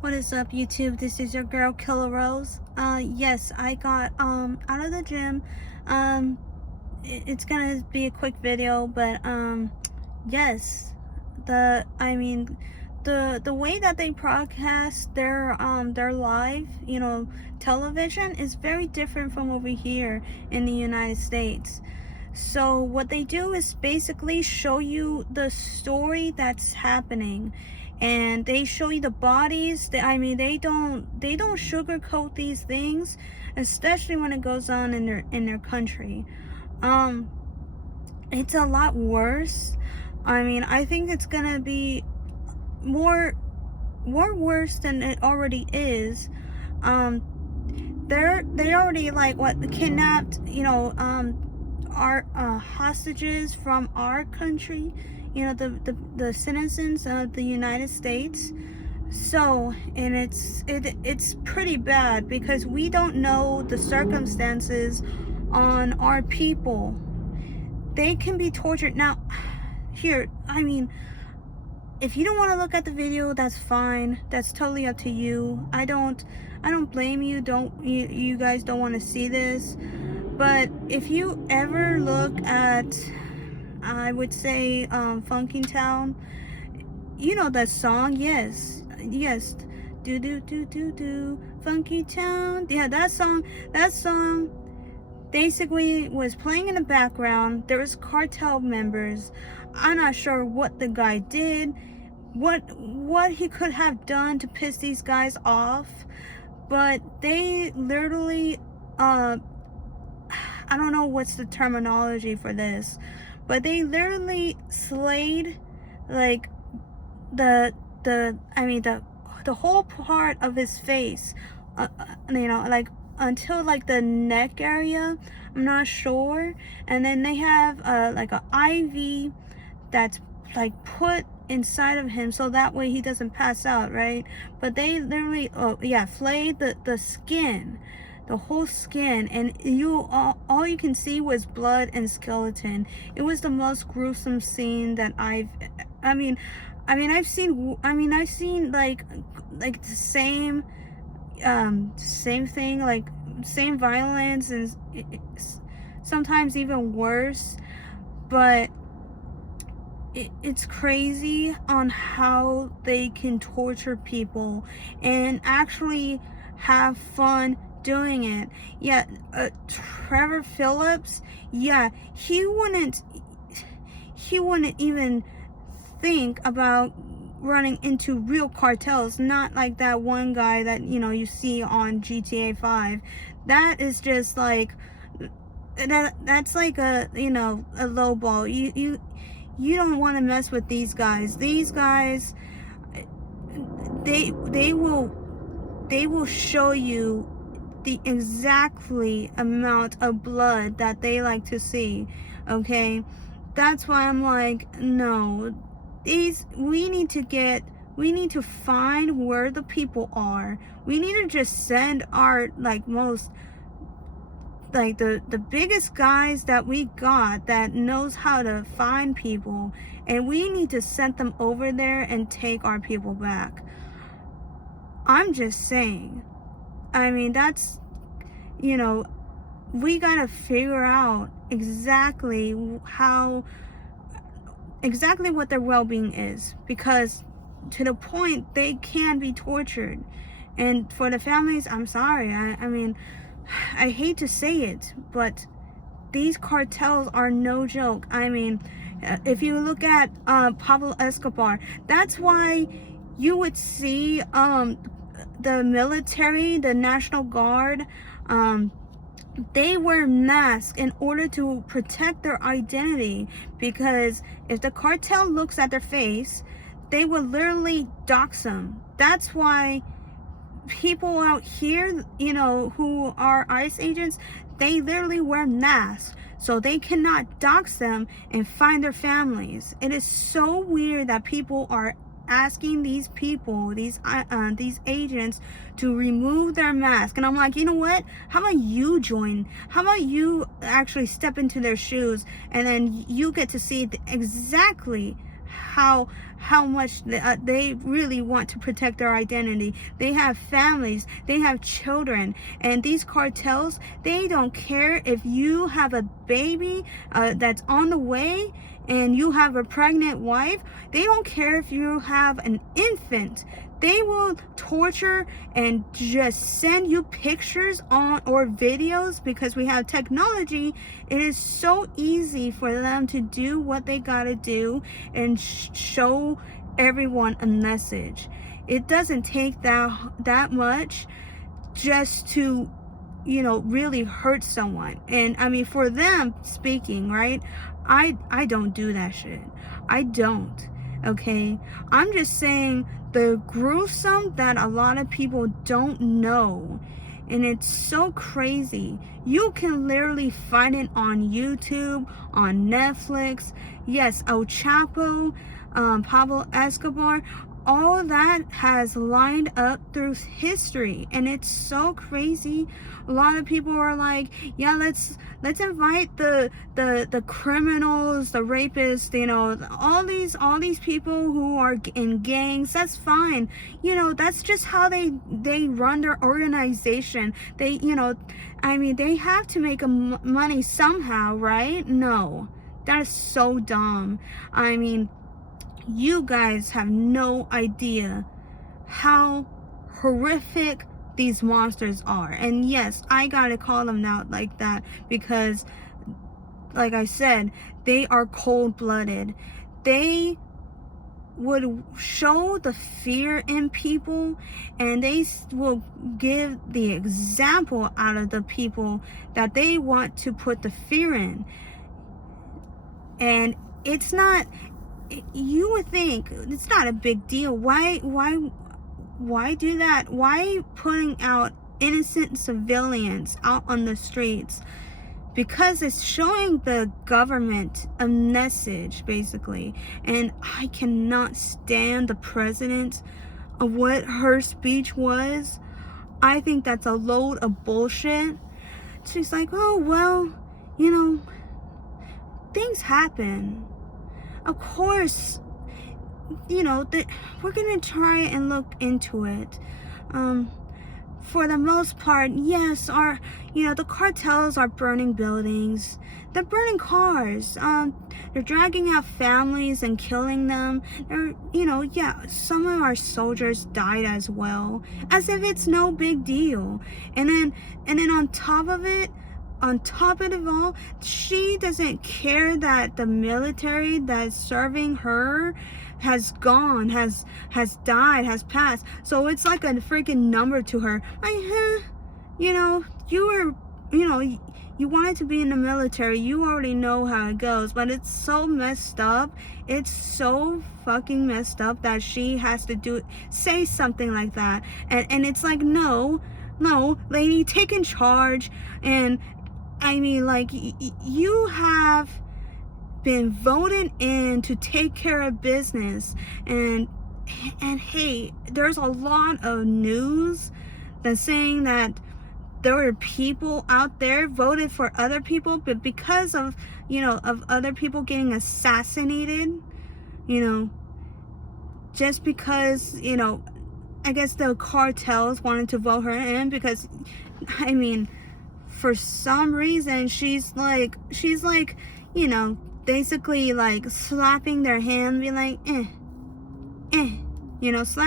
What is up, YouTube? This is your girl Killer Rose. Yes, I got out of the gym. Um it's gonna be a quick video, but yes, the way that they broadcast their live, television is very different from over here in the United States. So what they do is basically show you the story that's happening, and they show you the bodies. They don't sugarcoat these things, especially when it goes on in their country. Um, it's a lot worse. I think it's gonna be more more worse than it already is. Um, they already like what kidnapped, our hostages from our country, the citizens of the United States. So, and it's pretty bad because we don't know the circumstances on our people. They can be tortured. Now, here, if you don't want to look at the video, that's fine. That's totally up to you. I don't blame you. You guys don't want to see this. But if you ever look at, I would say, Funky Town, you know that song? Yes, do do do do do, Funky Town. Yeah, that song basically was playing in the background. There was cartel members. I'm not sure what the guy did, what he could have done to piss these guys off, but they literally, I don't know what's the terminology for this, but they literally slayed, like, the whole part of his face, like until like the neck area. I'm not sure. And then they have like a IV that's like put inside of him so that way he doesn't pass out, right? But they literally, flayed the skin, the whole skin, and all you can see was blood and skeleton. It was the most gruesome scene that I've seen like the same thing, like same violence, and sometimes even worse. But it's crazy on how they can torture people and actually have fun doing it. Yeah, Trevor Phillips, yeah, he wouldn't even think about running into real cartels, not like that one guy that you see on GTA 5. That is just like that's like a low ball. You don't want to mess with these guys. These guys, they will show you the exactly amount of blood that they like to see. Okay, that's why I'm like, no, we need to find where the people are. We need to just send our the biggest guys that we got that knows how to find people, and we need to send them over there and take our people back. I'm just saying. That's, we gotta figure out exactly what their well-being is, because to the point they can be tortured. And for the families, I'm sorry. I hate to say it, but these cartels are no joke. If you look at Pablo Escobar, that's why you would see the military, the National Guard, they wear masks in order to protect their identity, because if the cartel looks at their face, they will literally dox them. That's why people out here, who are ICE agents, they literally wear masks so they cannot dox them and find their families. It is so weird that people are asking these people, these agents, to remove their mask. And I'm like, you know what? How about you join? How about you actually step into their shoes, and then you get to see exactly how much they really want to protect their identity. They have families, they have children, and these cartels, they don't care if you have a baby that's on the way and you have a pregnant wife. They don't care if you have an infant. They will torture and just send you pictures on or videos, because we have technology. It is so easy for them to do what they gotta do and show everyone a message. It doesn't take that much just to, you know, really hurt someone. And I mean, for them speaking, right, I don't do that shit. I don't. Okay, I'm just saying the gruesome that a lot of people don't know, and it's so crazy. You can literally find it on YouTube, on Netflix. Yes, El Chapo, Pablo Escobar, all that has lined up through history, and it's so crazy. A lot of people are like, yeah, let's invite the criminals, the rapists, you know, all these people who are in gangs. That's fine, you know, that's just how they run their organization. They, you know, I mean, they have to make money somehow, right? No, that is so dumb. I mean, you guys have no idea how horrific these monsters are. And yes, I gotta call them out like that because, like I said, they are cold-blooded. They would show the fear in people, and they will give the example out of the people that they want to put the fear in. And it's not, you would think it's not a big deal. Why do that? Why putting out innocent civilians out on the streets? Because it's showing the government a message, basically. And I cannot stand the president of what her speech was. I think that's a load of bullshit. She's like, oh, well, you know, things happen. Of course, you know, we're gonna try and look into it. For the most part, yes, you know, the cartels are burning buildings, they're burning cars, they're dragging out families and killing them. They're, you know, yeah, some of our soldiers died as well, as if it's no big deal. And then on top of it all, she doesn't care that the military that's serving her has gone, has died, has passed. So it's like a freaking number to her. Like, you know, you wanted to be in the military, you already know how it goes. But it's so messed up. It's so fucking messed up that she has to say something like that. And it's like, no, lady, take in charge. And I mean, like, you have been voted in to take care of business, and hey, there's a lot of news that's saying that there were people out there voted for other people, but because of, you know, of other people getting assassinated, you know, just because, you know, I guess the cartels wanted to vote her in because, I mean, for some reason she's like, you know, basically like slapping their hand, be like, you know, slap